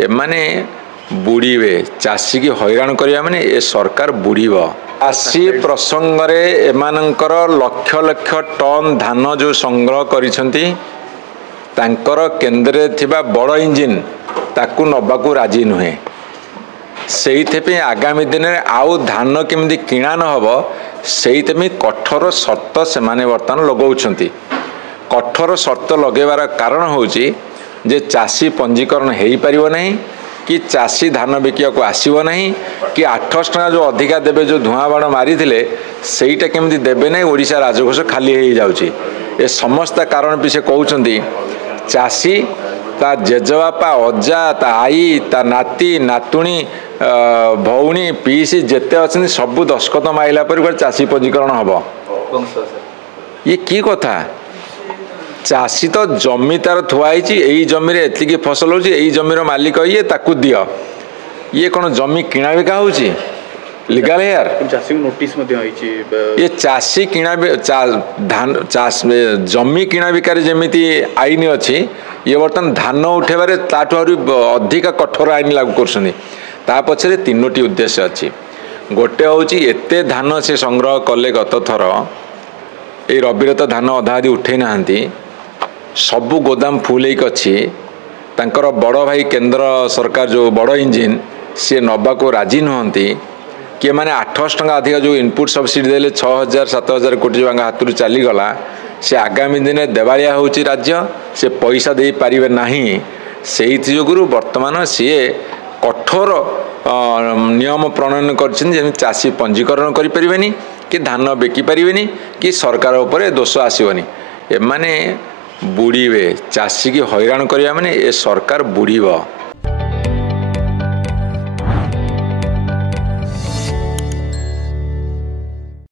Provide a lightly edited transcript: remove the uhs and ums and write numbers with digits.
एमाने बुड़ीबे चाषी की हैरान करिया माने ए सरकार बुड़ीब। चाषी प्रसंग रे एमानंकर लक्ष लक्ष टन धान जो संग्रह करिसंती तांकर केंद्र थिबा बड़ इंजिन ताकू नबाकू राजी नुहे। से आगामी दिन में आउ धान केमती किणा न हम से कठोर शर्त से बर्तमान लगाउछंती। कठोर शर्त लगेबार कारण होउची जे चाषी पंजीकरण हो पारिबो नहीं कि चाषी धान बिकिया को आसीबो नहीं कि 800 टका जो अधिका देबे जो धुआं बाण मारी सेटा केमती देबे नहीं ओडिशा राजकोष खाली हो जाउची। ए समस्त कारण भी से कहउछंती चाषी ता जेजबापा अजा ता आई ता नाती नातुणी भौणी पीसी जेते अच्छे सबू दस्खत माइला पर चाषी पंजीकरण हम। ये की कथा चाषी तो जमी तार थुआई यही जमी रे एतिकी फसल होची यही जमीर मालिक ये ताकू दियो। ये कौन जमी किणा बिका होची लीगल है यार। चाषी नोटिस ये चाषी किणा धान चाष जमी किणा बिकार जमीती आईन अच्छी ये बर्तमान धान उठेबारे ताठू अधिक कठोर आईन लागू कर पछरे तीनोटी उद्देश्य अच्छी। गोटे होची एते धान से संग्रह कले गत थर ये रबीर तो धान अधा आदि उठे नहांती सबू गोदाम फुल अच्छी तांकर बड़ भाई केंद्र सरकार जो बड़ इंजिन सी नबा को राजी नुहंती कि माने 800 टका अधिक जो इनपुट सब्सिडी देले 6000 7000 कोटी हाथ चलीगला से आगामी दिन देवालिया होची राज्य से पैसा दे पारिबे नहीं। से वर्तमान सी कठोर नियम प्रणयन कर चाषी पंजीकरण करें कि धान बिकी पारे कि सरकार उपरे दोष आसबनी। एमाने बुड़ीबे चाषी की हैरान करिया माने ए सरकार बुड़ीब।